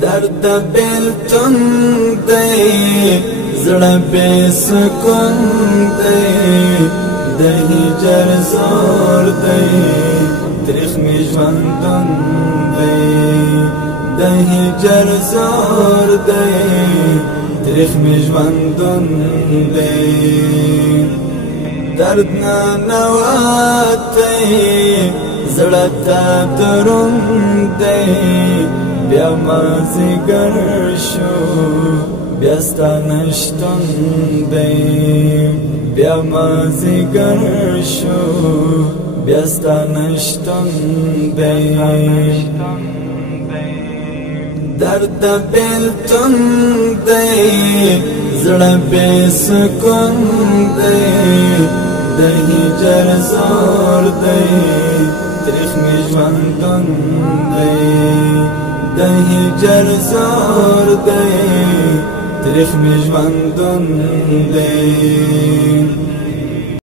درد بیلتون دی زړه بے سکون دی د هجر زور دی تریخ می ژوندون دی د هجر زور دی تریخ می ژوندون دی درد نه نواتی زړه ته دروند دی بیا مازیګر شو بیا ستا نشتون دی بیا مازیګر شو بیا ستا نشتون دی درد بیلتون دی زړه بے سکون دی د هجر زور دی تریخ می ژوندون دی د هجر زور دی تریخ می ژوندون دی